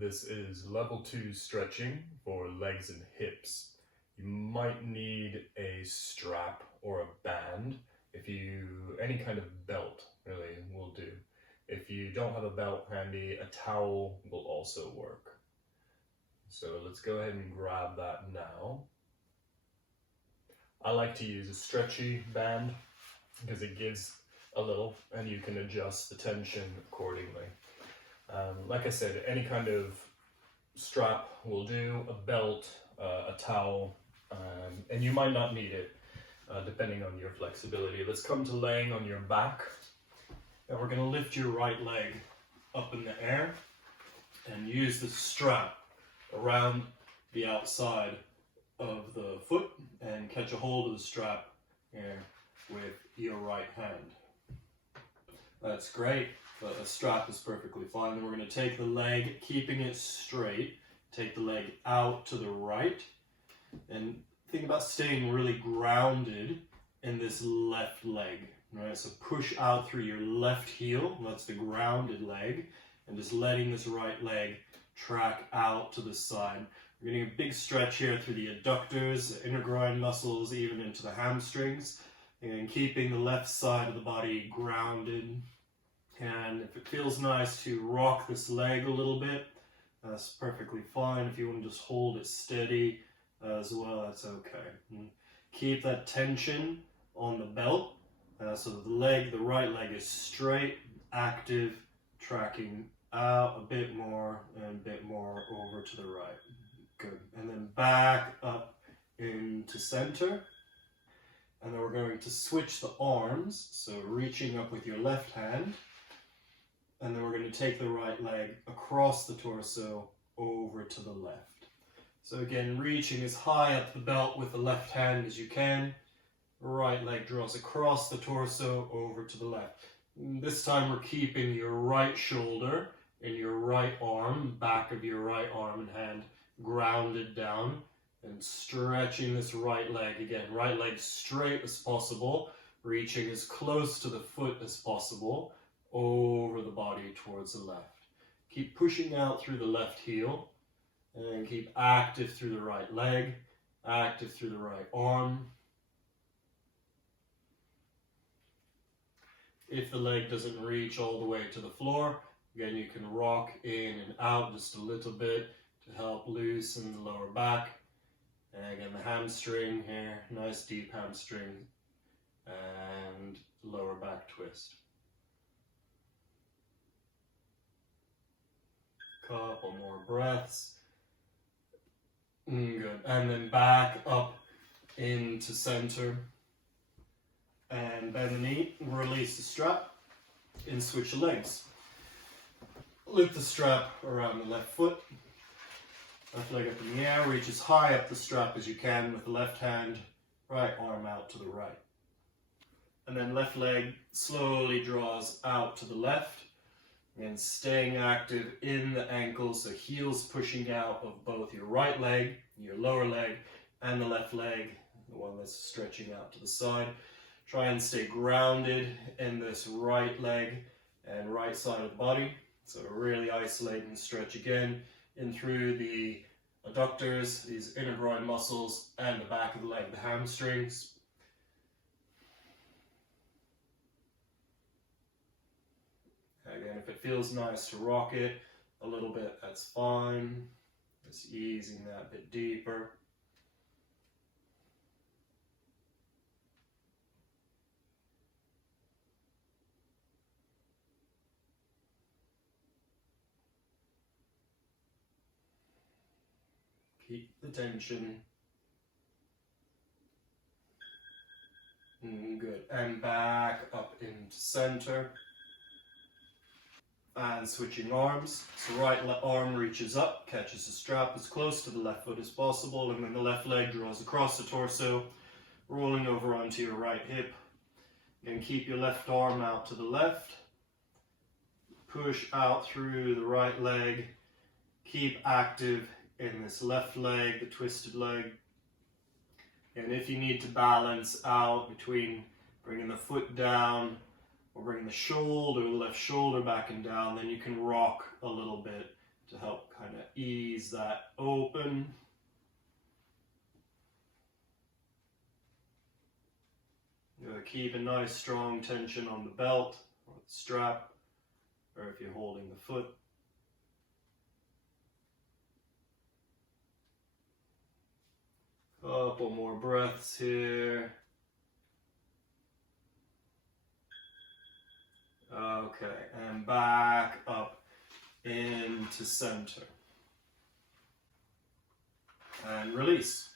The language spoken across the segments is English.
This is level 2 stretching for legs and hips. You might need a strap or a band. Any kind of belt really will do. If you don't have a belt handy, a towel will also work. So let's go ahead and grab that now. I like to use a stretchy band because it gives a little and you can adjust the tension accordingly. Like I said, any kind of strap will do, a belt, a towel, and you might not need it depending on your flexibility. Let's come to laying on your back, and we're going to lift your right leg up in the air and use the strap around the outside of the foot and catch a hold of the strap here with your right hand. That's great. The strap is perfectly fine. Then we're going to take the leg, keeping it straight, take the leg out to the right, and think about staying really grounded in this left leg. Right? So push out through your left heel, that's the grounded leg, and just letting this right leg track out to the side. We're getting a big stretch here through the adductors, the inner groin muscles, even into the hamstrings, and keeping the left side of the body grounded. And if it feels nice to rock this leg a little bit, that's perfectly fine. If you want to just hold it steady as well, that's okay. And keep that tension on the belt so that the right leg is straight, active, tracking out a bit more and a bit more over to the right. Good. And then back up into center. And then we're going to switch the arms, so reaching up with your left hand. And then we're going to take the right leg across the torso over to the left. So again, reaching as high up the belt with the left hand as you can. Right leg draws across the torso over to the left. And this time we're keeping your right shoulder and your right arm, back of your right arm and hand, grounded down and stretching this right leg. Again, right leg straight as possible, reaching as close to the foot as possible over the body towards the left. Keep pushing out through the left heel and keep active through the right leg, active through the right arm. If the leg doesn't reach all the way to the floor, again, you can rock in and out just a little bit to help loosen the lower back. And again, the hamstring here, nice deep hamstring and lower back twist. Couple more breaths. Good. And then back up into center. And bend the knee, release the strap, and switch the legs. Loop the strap around the left foot. Left leg up in the air, reach as high up the strap as you can with the left hand, right arm out to the right. And then left leg slowly draws out to the left. And staying active in the ankles, so heels pushing out of both your right leg, your lower leg, and the left leg, the one that's stretching out to the side. Try and stay grounded in this right leg and right side of the body. So really isolate and stretch again in through the adductors, these inner groin muscles, and the back of the leg, the hamstrings. Again, if it feels nice to rock it a little bit, that's fine. Just easing that a bit deeper. Keep the tension. Good. And back up into center. And switching arms. So right arm reaches up, catches the strap as close to the left foot as possible, and then the left leg draws across the torso, rolling over onto your right hip. And keep your left arm out to the left. Push out through the right leg. Keep active in this left leg, the twisted leg. And if you need to balance out between bringing the foot down or bringing the left shoulder back and down, then you can rock a little bit to help kind ease that open. Keep a nice strong tension on the belt or the strap, or if you're holding the foot. Couple more breaths here. Okay, and back up into center. And release.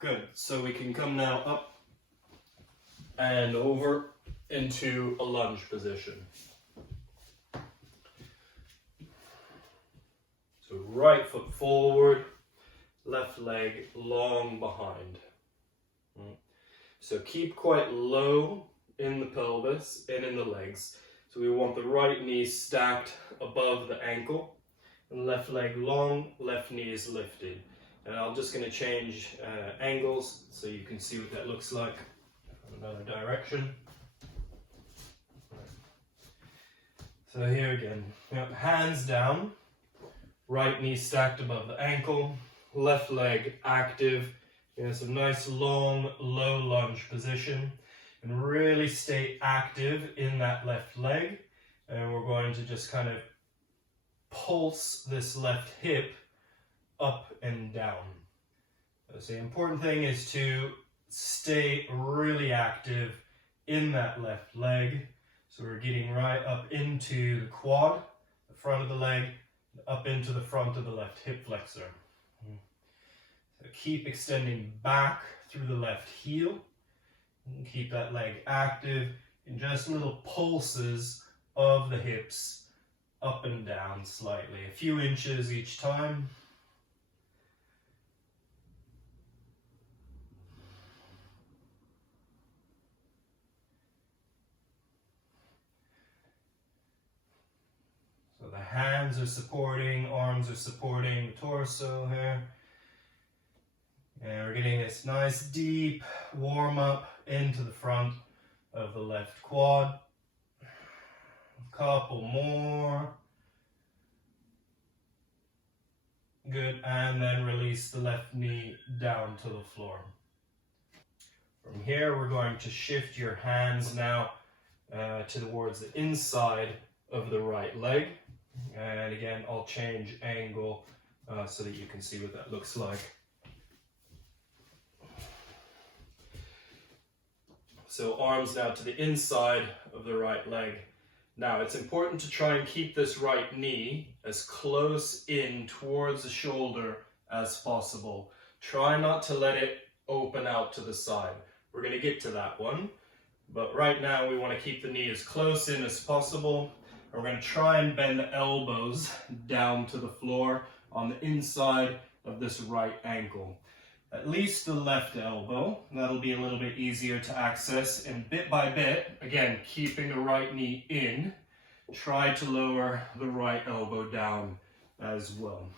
Good, so we can come now up and over into a lunge position. So right foot forward, left leg long behind. So keep quite low in the pelvis and in the legs. So we want the right knee stacked above the ankle, and left leg long, left knee is lifted. And I'm just going to change angles so you can see what that looks like from another direction. So here again, hands down, right knee stacked above the ankle, left leg active. Some nice long, low lunge position. And really stay active in that left leg. And we're going to just kind of pulse this left hip up and down. So the important thing is to stay really active in that left leg. So we're getting right up into the quad, the front of the leg, up into the front of the left hip flexor. So keep extending back through the left heel. And keep that leg active in just little pulses of the hips up and down slightly, a few inches each time. So the hands are supporting, arms are supporting the torso here. And we're getting this nice deep warm up into the front of the left quad. A couple more. Good, and then release the left knee down to the floor. From here, we're going to shift your hands now towards the inside of the right leg. And again, I'll change angle so that you can see what that looks like. So arms now to the inside of the right leg. Now it's important to try and keep this right knee as close in towards the shoulder as possible. Try not to let it open out to the side. We're going to get to that one. But right now we want to keep the knee as close in as possible. We're going to try and bend the elbows down to the floor on the inside of this right ankle. At least the left elbow. That'll be a little bit easier to access. And bit by bit, again, keeping the right knee in, try to lower the right elbow down as well.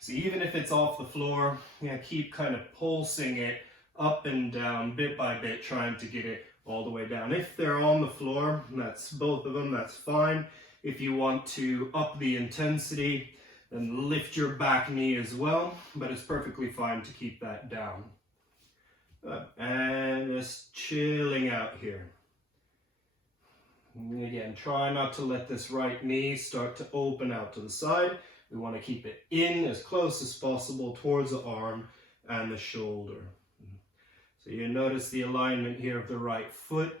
So even if it's off the floor, keep kind of pulsing it up and down bit by bit, trying to get it all the way down. If they're on the floor, that's both of them, that's fine. If you want to up the intensity, then lift your back knee as well, but it's perfectly fine to keep that down. And just chilling out here. And again, try not to let this right knee start to open out to the side. We want to keep it in as close as possible towards the arm and the shoulder. So you notice the alignment here of the right foot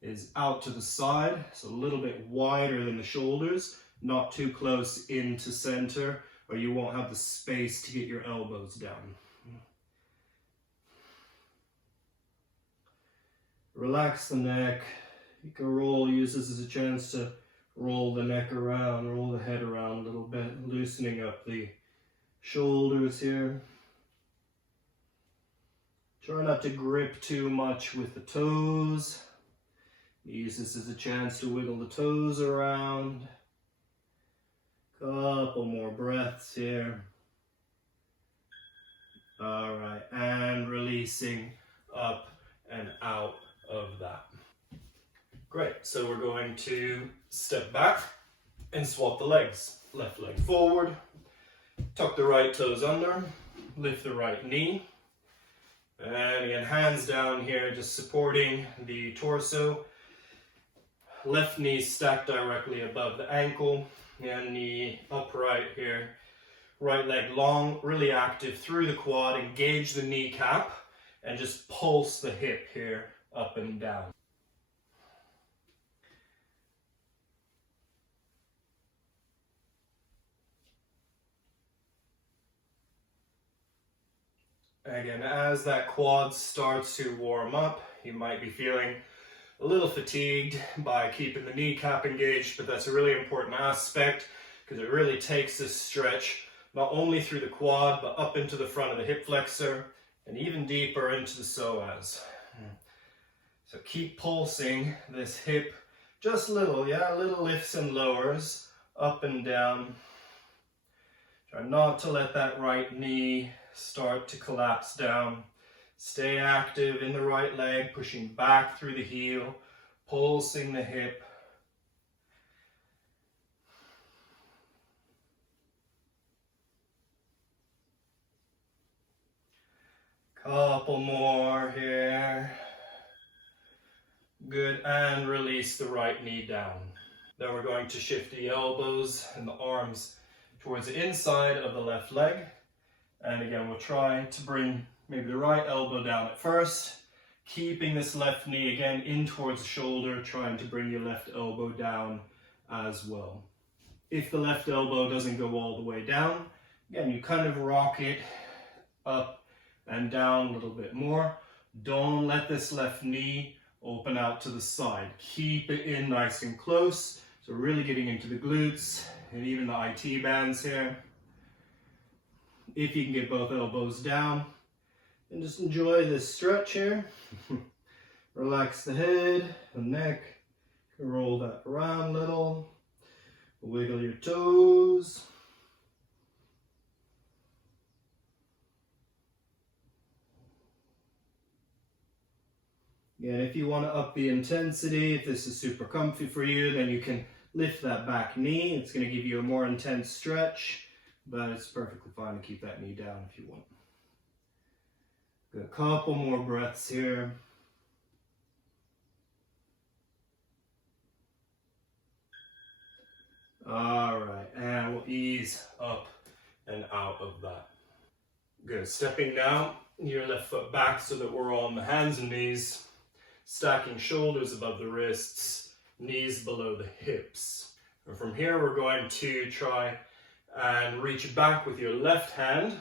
is out to the side, so a little bit wider than the shoulders. Not too close into center, or you won't have the space to get your elbows down. Relax the neck. You can use this as a chance to roll the neck around, roll the head around a little bit, loosening up the shoulders here. Try not to grip too much with the toes. Use this as a chance to wiggle the toes around. Couple more breaths here. All right, and releasing up and out of that. Great, so we're going to step back and swap the legs. Left leg forward, tuck the right toes under, lift the right knee, and again, hands down here, just supporting the torso. Left knee stacked directly above the ankle, and knee upright here. Right leg long, really active through the quad, engage the kneecap, and just pulse the hip here up and down. Again, as that quad starts to warm up, you might be feeling a little fatigued by keeping the kneecap engaged, but that's a really important aspect because it really takes this stretch not only through the quad, but up into the front of the hip flexor and even deeper into the psoas. So keep pulsing this hip just little, yeah, little lifts and lowers, up and down. Try not to let that right knee start to collapse down. Stay active in the right leg, pushing back through the heel, pulsing the hip. Couple more here. Good, and release the right knee down. Then we're going to shift the elbows and the arms towards the inside of the left leg. And again, we'll try to bring maybe the right elbow down at first, keeping this left knee again in towards the shoulder, trying to bring your left elbow down as well. If the left elbow doesn't go all the way down, again, you kind of rock it up and down a little bit more. Don't let this left knee open out to the side. Keep it in nice and close. So really getting into the glutes and even the IT bands here. If you can get both elbows down, and just enjoy this stretch here. Relax the head, the neck, roll that around a little, wiggle your toes. Again, if you want to up the intensity, if this is super comfy for you, then you can lift that back knee. It's going to give you a more intense stretch, but it's perfectly fine to keep that knee down if you want. Got a couple more breaths here. All right, and we'll ease up and out of that. Good, stepping down, your left foot back so that we're on the hands and knees, stacking shoulders above the wrists, knees below the hips. And from here, we're going to try and reach back with your left hand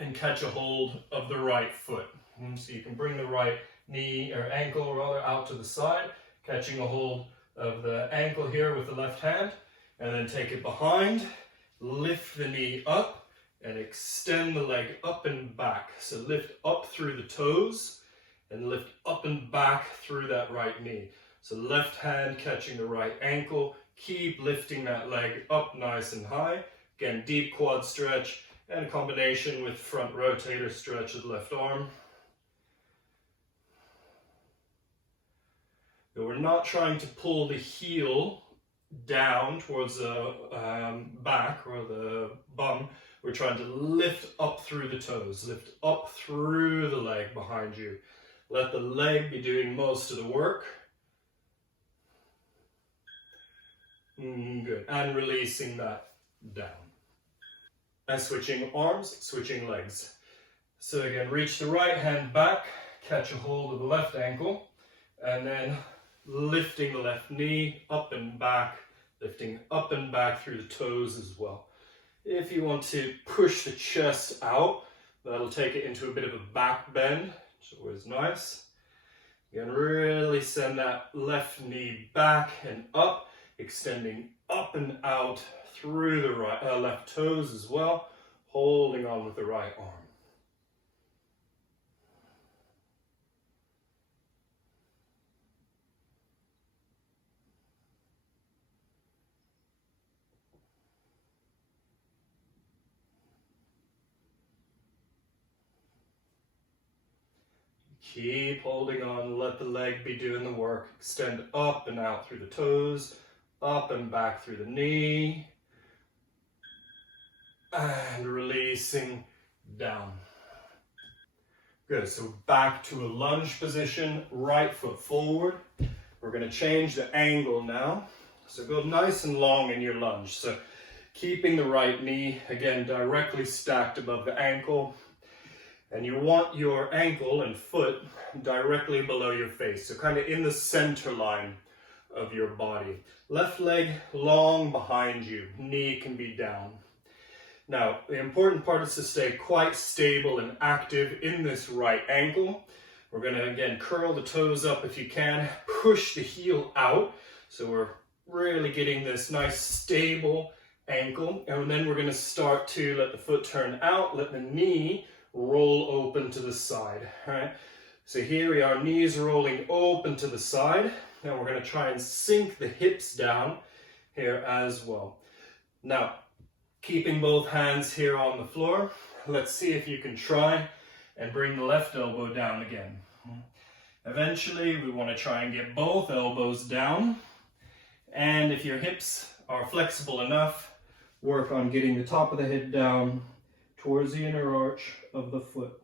and catch a hold of the right foot. So you can bring the right knee or ankle rather out to the side, catching a hold of the ankle here with the left hand, and then take it behind, lift the knee up, and extend the leg up and back. So lift up through the toes and lift up and back through that right knee. So left hand catching the right ankle, keep lifting that leg up nice and high. Again, deep quad stretch and a combination with front rotator stretch of the left arm. But we're not trying to pull the heel down towards the back or the bum. We're trying to lift up through the toes, lift up through the leg behind you. Let the leg be doing most of the work. Good, and releasing that down. And switching arms, switching legs. So again, reach the right hand back, catch a hold of the left ankle, and then lifting the left knee up and back, lifting up and back through the toes as well. If you want to push the chest out, that'll take it into a bit of a back bend, which is always nice. You can really send that left knee back and up, extending up and out through the right, left toes as well, holding on with the right arm. Keep holding on, let the leg be doing the work. Extend up and out through the toes, Up and back through the knee. And releasing down. Good, so back to a lunge position, right foot forward. We're going to change the angle now. So go nice and long in your lunge. So keeping the right knee, again, directly stacked above the ankle. And you want your ankle and foot directly below your face. So kind of in the center line of your body. Left leg long behind you, knee can be down. Now, the important part is to stay quite stable and active in this right ankle. We're going to, again, curl the toes up if you can, push the heel out. So we're really getting this nice stable ankle. And then we're going to start to let the foot turn out, let the knee roll open to the side. All right? So here we are, knees rolling open to the side. And we're going to try and sink the hips down here as well. Now, keeping both hands here on the floor, let's see if you can try and bring the left elbow down again. Eventually, we want to try and get both elbows down. And if your hips are flexible enough, work on getting the top of the head down towards the inner arch of the foot.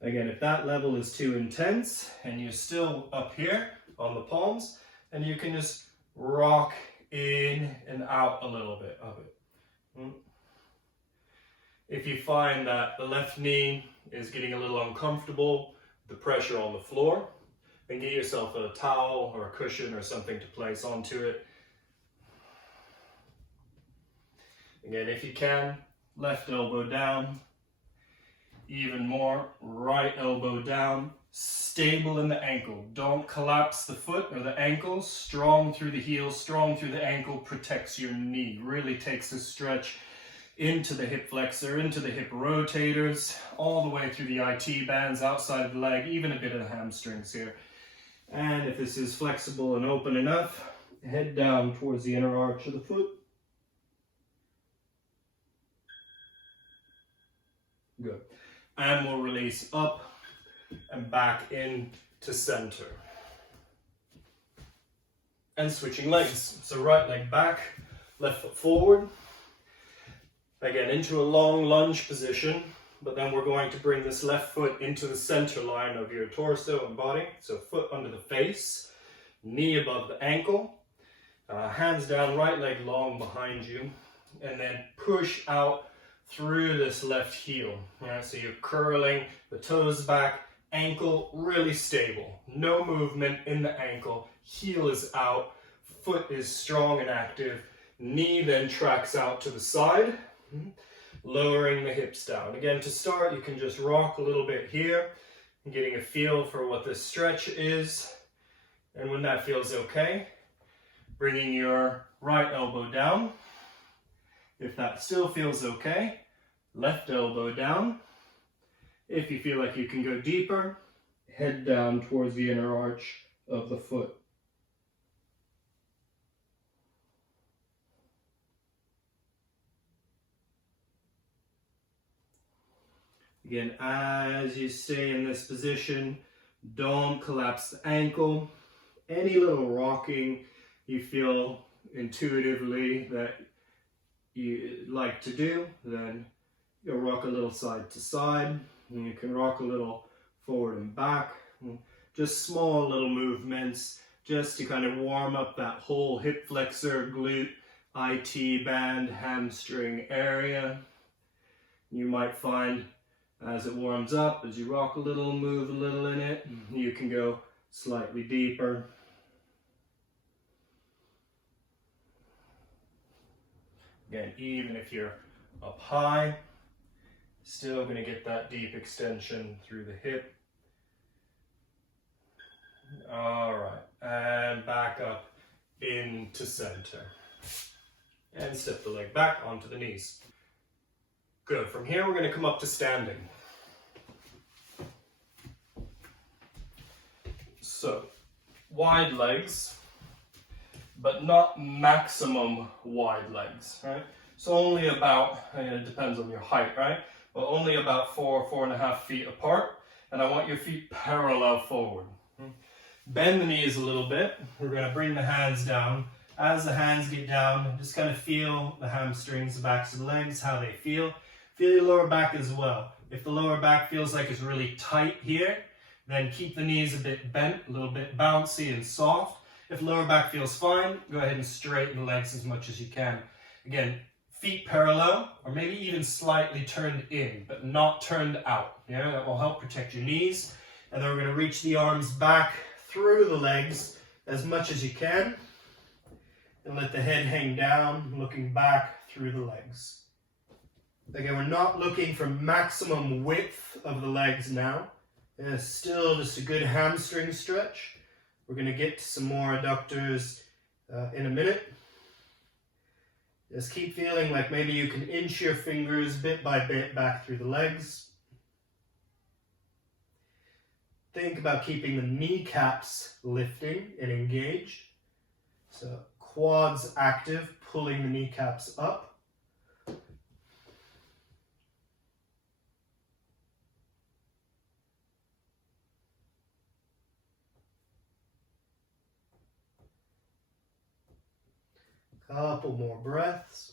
Again, if that level is too intense and you're still up here on the palms, and you can just rock in and out a little bit of it. If you find that the left knee is getting a little uncomfortable, the pressure on the floor, then get yourself a towel or a cushion or something to place onto it. Again, if you can, left elbow down. Even more, right elbow down. Stable in the ankle. Don't collapse the foot or the ankle. Strong through the heel, strong through the ankle, protects your knee. Really takes a stretch into the hip flexor, into the hip rotators, all the way through the IT bands, outside of the leg, even a bit of the hamstrings here. And if this is flexible and open enough, head down towards the inner arch of the foot. Good. And we'll release up and back in to center. And switching legs. So right leg back, left foot forward. Again, into a long lunge position, but then we're going to bring this left foot into the center line of your torso and body. So foot under the face, knee above the ankle, hands down, right leg long behind you, and then push out through this left heel. Right, so you're curling the toes back, ankle really stable, no movement in the ankle, heel is out, foot is strong and active, knee then tracks out to the side, lowering the hips down. Again, to start, you can just rock a little bit here, getting a feel for what this stretch is, and when that feels okay, bringing your right elbow down. If that still feels okay, left elbow down. If you feel like you can go deeper, head down towards the inner arch of the foot. Again, as you stay in this position, don't collapse the ankle. Any little rocking you feel intuitively that you like to do, then you'll rock a little side to side, and you can rock a little forward and back. Just small little movements, just to kind of warm up that whole hip flexor, glute, IT band, hamstring area. You might find as it warms up, as you rock a little, move a little in it, you can go slightly deeper. Again, even if you're up high, still going to get that deep extension through the hip. All right, and back up into center. And step the leg back onto the knees. Good, from here we're going to come up to standing. So, wide legs, but not maximum wide legs, right? So only about, it depends on your height, right? But only about 4.5 feet apart, and I want your feet parallel forward. bend the knees a little bit. We're going to bring the hands down. As the hands get down, just kind of feel the hamstrings, the backs of the legs, how they feel. Feel your lower back as well. If the lower back feels like it's really tight here, then keep the knees a bit bent, a little bit bouncy and soft. If lower back feels fine, go ahead and straighten the legs as much as you can. Again, feet parallel, or maybe even slightly turned in, but not turned out. Yeah, that will help protect your knees. And then we're going to reach the arms back through the legs as much as you can. And let the head hang down, looking back through the legs. Again, we're not looking for maximum width of the legs now. It's still just a good hamstring stretch. We're going to get to some more adductors in a minute. Just keep feeling like maybe you can inch your fingers bit by bit back through the legs. Think about keeping the kneecaps lifting and engaged. So quads active, pulling the kneecaps up. Couple more breaths.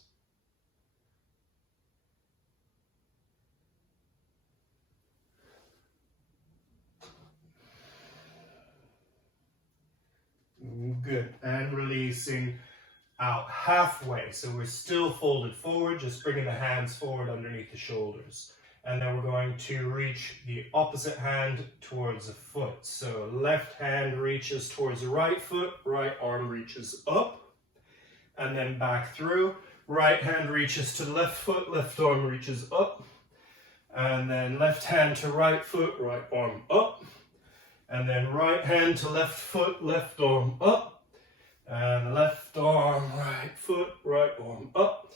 Good. And releasing out halfway. So we're still folded forward, just bringing the hands forward underneath the shoulders. And then we're going to reach the opposite hand towards the foot. So left hand reaches towards the right foot, right arm reaches up. And then back through. Right hand reaches to the left foot, left arm reaches up. And then left hand to right foot, right arm up. And then right hand to left foot, left arm up. And left arm, right foot, right arm up.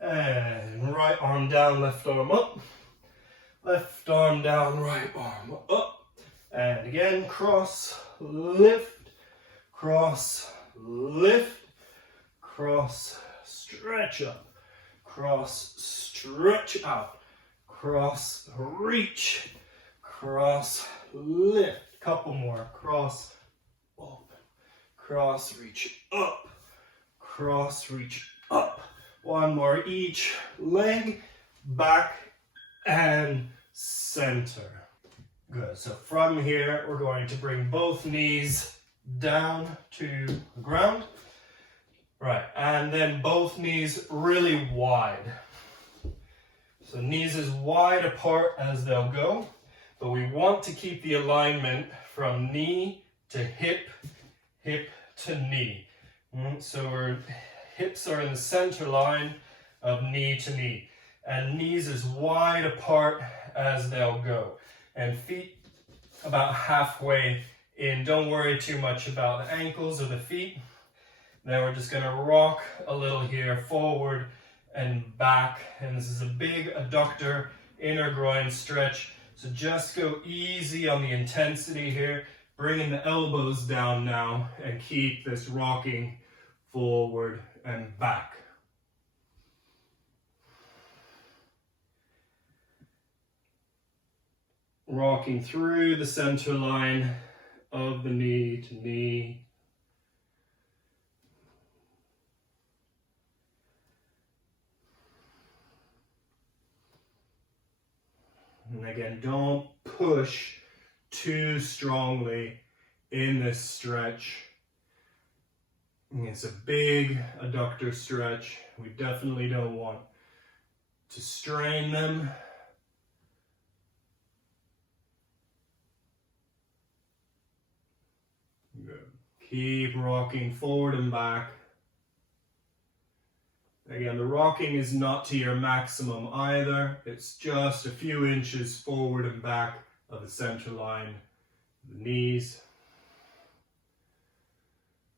And right arm down, left arm up. Left arm down, right arm up. And again, cross, lift, cross, lift. Cross, stretch up, cross, stretch out, cross, reach, cross, lift. Couple more, cross, open, cross, reach up, cross, reach up. One more each leg, back and center. Good, so from here, we're going to bring both knees down to the ground. Right, and then both knees really wide. So knees as wide apart as they'll go, but we want to keep the alignment from knee to hip, hip to knee. So our hips are in the center line of knee to knee, and knees as wide apart as they'll go, and feet about halfway in. Don't worry too much about the ankles or the feet. Now we're just going to rock a little here, forward and back. And this is a big adductor, inner groin stretch. So just go easy on the intensity here. Bringing the elbows down now and keep this rocking forward and back. Rocking through the center line of the knee to knee. And again, don't push too strongly in this stretch. It's a big adductor stretch. We definitely don't want to strain them. Good. Keep rocking forward and back. Again, the rocking is not to your maximum either. It's just a few inches forward and back of the center line, the knees.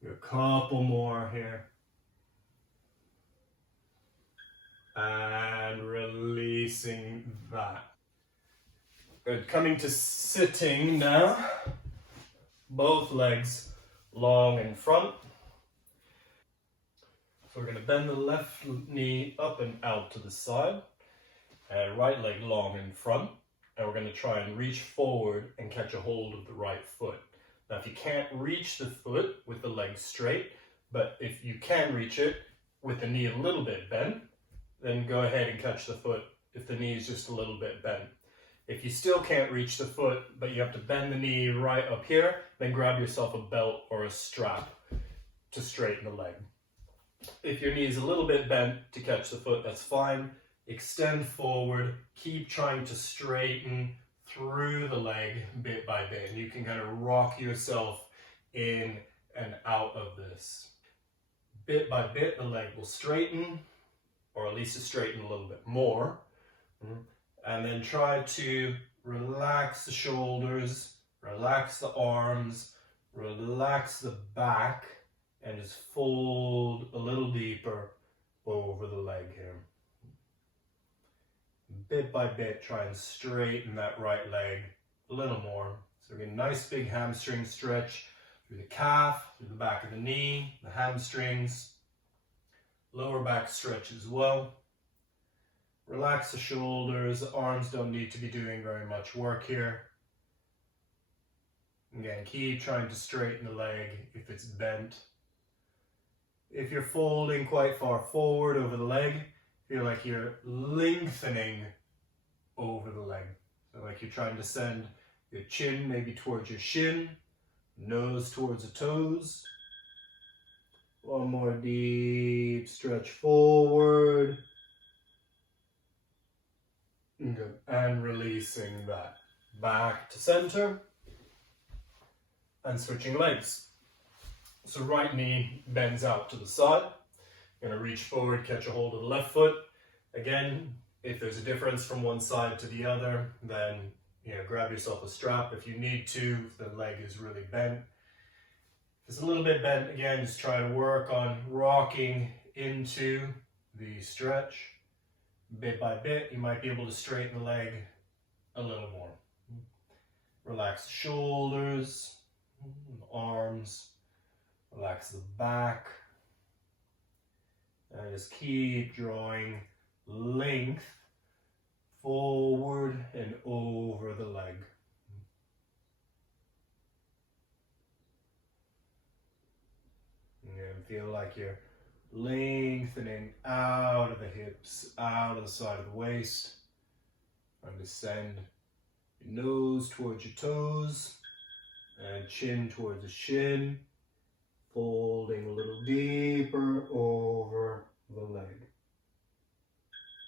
A couple more here. And releasing that. Good, coming to sitting now. Both legs long in front. So we're going to bend the left knee up and out to the side, and right leg long in front, and we're going to try and reach forward and catch a hold of the right foot. Now, if you can't reach the foot with the leg straight, but if you can reach it with the knee a little bit bent, then go ahead and catch the foot if the knee is just a little bit bent. If you still can't reach the foot, but you have to bend the knee right up here, then grab yourself a belt or a strap to straighten the leg. If your knee is a little bit bent to catch the foot, that's fine. Extend forward, keep trying to straighten through the leg bit by bit, and you can kind of rock yourself in and out of this. Bit by bit, the leg will straighten, or at least to straighten a little bit more. And then try to relax the shoulders, relax the arms, relax the back, and just fold a little deeper over the leg here. Bit by bit, try and straighten that right leg a little more. So we get a nice big hamstring stretch through the calf, through the back of the knee, the hamstrings, lower back stretch as well. Relax the shoulders, the arms don't need to be doing very much work here. Again, keep trying to straighten the leg if it's bent. If you're folding quite far forward over the leg, feel like you're lengthening over the leg. So like you're trying to send your chin maybe towards your shin, nose towards the toes. One more deep stretch forward. Good. And releasing that back to center and switching legs. So right knee bends out to the side. You're going to reach forward, catch a hold of the left foot. Again, if there's a difference from one side to the other, then grab yourself a strap if you need to, if the leg is really bent. If it's a little bit bent, again, just try to work on rocking into the stretch. Bit by bit, you might be able to straighten the leg a little more. Relax the shoulders, arms, relax the back, and just keep drawing length forward and over the leg. And feel like you're lengthening out of the hips, out of the side of the waist, and descend your nose towards your toes, and chin towards the shin, folding a little deeper over the leg.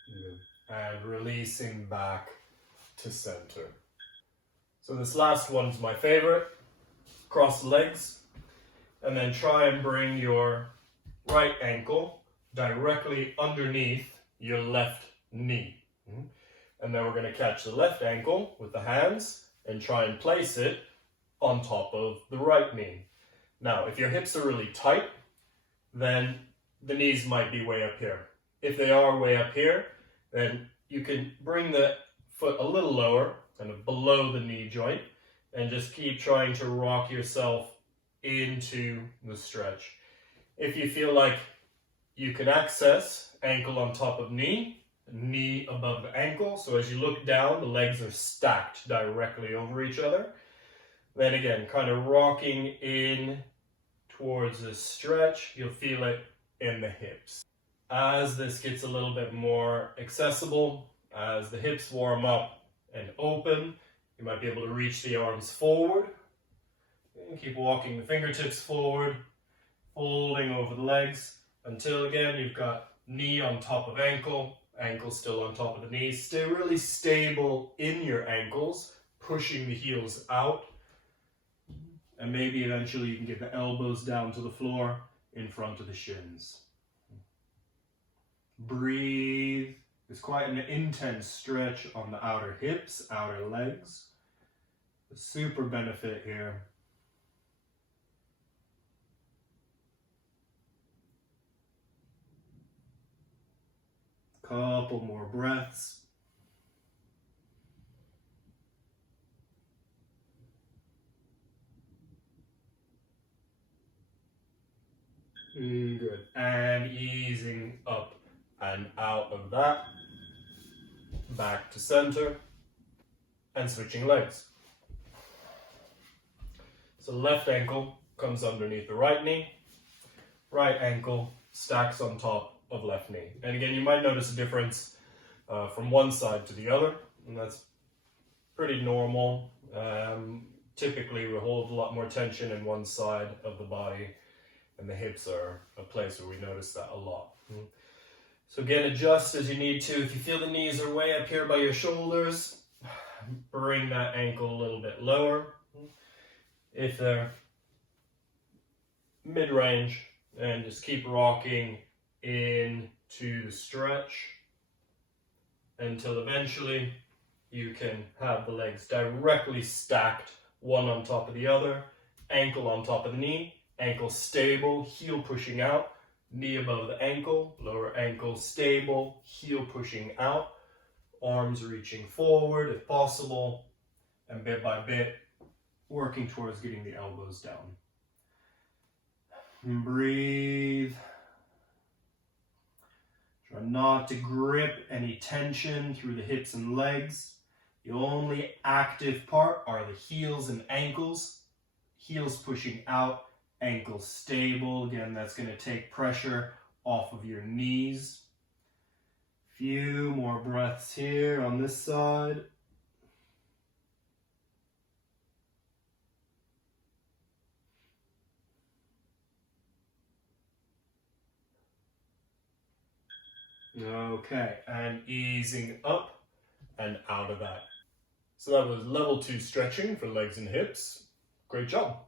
Good. And releasing back to center. So this last one's my favorite. Cross the legs, and then try and bring your right ankle directly underneath your left knee. And then we're going to catch the left ankle with the hands and try and place it on top of the right knee. Now, if your hips are really tight, then the knees might be way up here. If they are way up here, then you can bring the foot a little lower, kind of below the knee joint, and just keep trying to rock yourself into the stretch. If you feel like you can access ankle on top of knee, knee above the ankle, so as you look down, the legs are stacked directly over each other. Then again, kind of rocking in towards the stretch, you'll feel it in the hips. As this gets a little bit more accessible, as the hips warm up and open, you might be able to reach the arms forward. And keep walking the fingertips forward, folding over the legs until again you've got knee on top of ankle, ankle still on top of the knee. Stay really stable in your ankles, pushing the heels out. And maybe eventually you can get the elbows down to the floor in front of the shins. Breathe. There's quite an intense stretch on the outer hips, outer legs. A super benefit here. Couple more breaths. Good. And easing up and out of that. Back to center. And switching legs. So left ankle comes underneath the right knee, right ankle stacks on top of left knee. And again, you might notice a difference from one side to the other, and that's pretty normal. Typically, we hold a lot more tension in one side of the body, and the hips are a place where we notice that a lot. So again, adjust as you need to. If you feel the knees are way up here by your shoulders, bring that ankle a little bit lower. If they're mid-range, and just keep rocking into the stretch until eventually you can have the legs directly stacked, one on top of the other, ankle on top of the knee, ankle stable, heel pushing out, knee above the ankle, lower ankle stable, heel pushing out, arms reaching forward if possible, and bit by bit working towards getting the elbows down. And breathe. Try not to grip any tension through the hips and legs. The only active part are the heels and ankles. Heels pushing out, ankles stable. Again, that's going to take pressure off of your knees. Few more breaths here on this side. Okay, and easing up and out of that. So that was level 2 stretching for legs and hips. Great job.